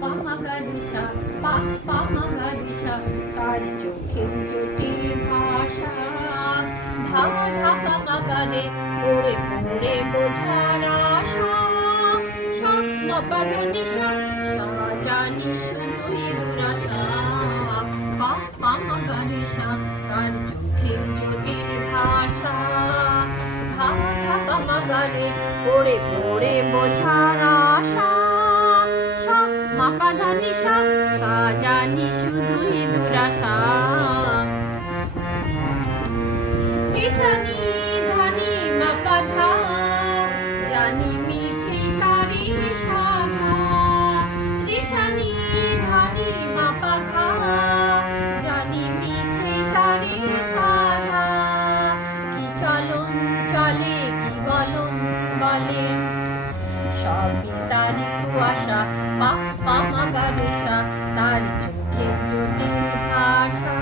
পামাগানিসা পামাগানিসা তার চোখের জটিল ভাষা ধা ধা পামাগানে পড়ে পড়ে বোঝার আশা পামাগানিসা সাজানি শুধুই দুরাশা পামাগানিসা তার চোখের জটিল ভাষা ধা ধা পামাগানে পড়ে পড়ে বোঝার আশা মাপাধানিসা সাজানি শুধুই দুরাশা রেশানি ধানি মাপাধা জানি মিছে তারি সাধা রেশানি ধানি মাপাধা জানি মিছে তারি সাধা কি চলন চলে কি বলন বলে সবই তারি কুয়াশা পামাগানিসা তার চোখের জটিল ভাষা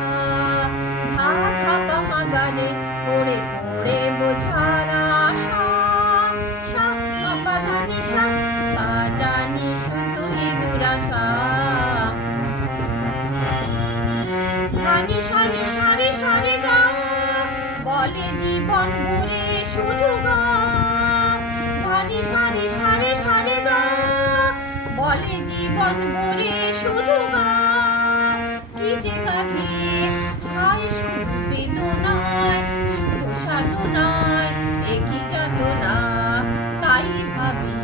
ধা ধা পামাগানে পড়ে পড়ে বোঝার আশা পামাগানিসা সাজানি শুধুই দুরাশা ধানি সানি সারে সারে গা বলে জীবন ভরে শুধু গা ধানি সানি সারে সারে গা বলে জীবন ভরে শুধু গা কি যে গাহি হায় শুধু বেদনায় শুধু সাধনায় একই যাতনা তাই ভাবি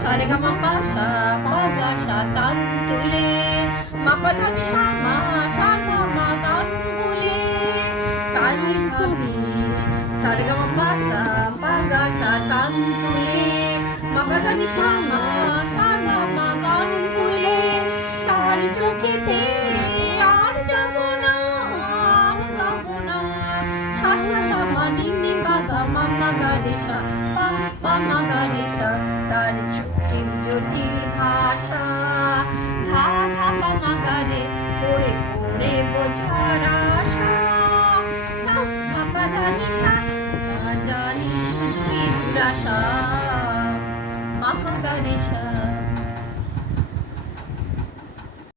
সারে গা মাপা সা পাগা সা তান তুলে মাপা ধানি সা মা সা গা মা গান বলে তাই ভাবি সারে গা মাপা সা পাগা সা তান তুলে মাপা ধানি সা মা সা গা মা গান বলে তার চোখেতে আর যাব না আর গাব না শাসা গামা নিমি বাগা মামা গানিসা পামা গানিসা তার চোখের জটিল ভাষা ধা ধা পামা গানে পড়ে পড়ে বোঝার আশা সা পাপা ধানিসা সাজানি শুধুই দুরাশা।